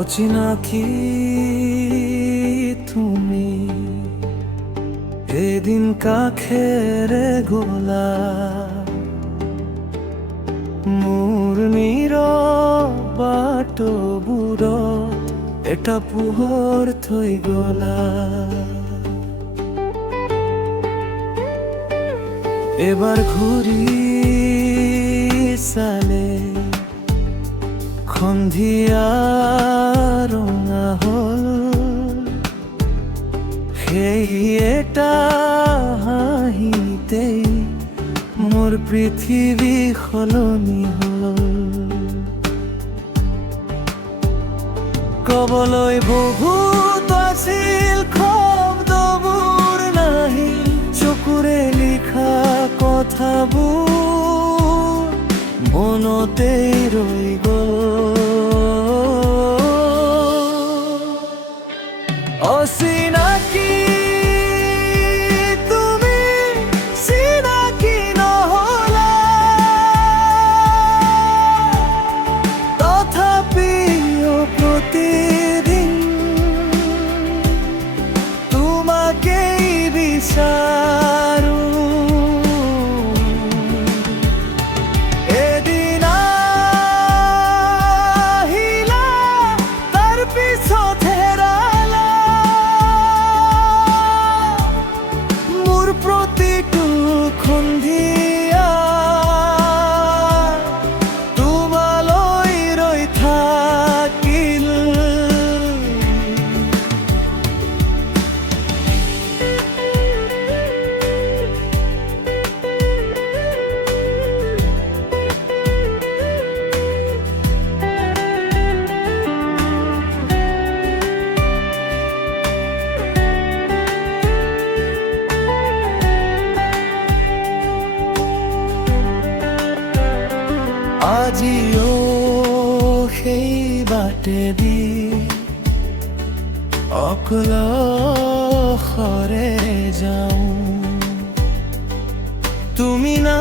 অচিনাকি তুমি এদিন কাখের গোলা মোৰ নীৰৱ বুৰত এটা পোহৰ থৈ গলা এবাৰ ঘূৰি চালে সন্ধিয়া ৰঙা হ'ল সেই এটা হাঁহিতেই মোৰ পৃথিৱী সলনি হ'ল ক'বলৈ বহুত আছিল শব্দবোৰ নাহি চকুৰে লিখা কথাবোৰ মনতেই ৰৈ গ'ল অচিনাকি তুমি চিনাকি নহ'লা তথাপিও প্ৰতিদিন তোমাকেই বিচাৰো এদিন আহিলা তাৰ পিছত হেৰালা মোৰ প্ৰতিটো সন্ধিয়া তোমালৈ ৰৈ থাকিল আজিও সেই বাটেদি অকলশৰে যাওঁ তুমি না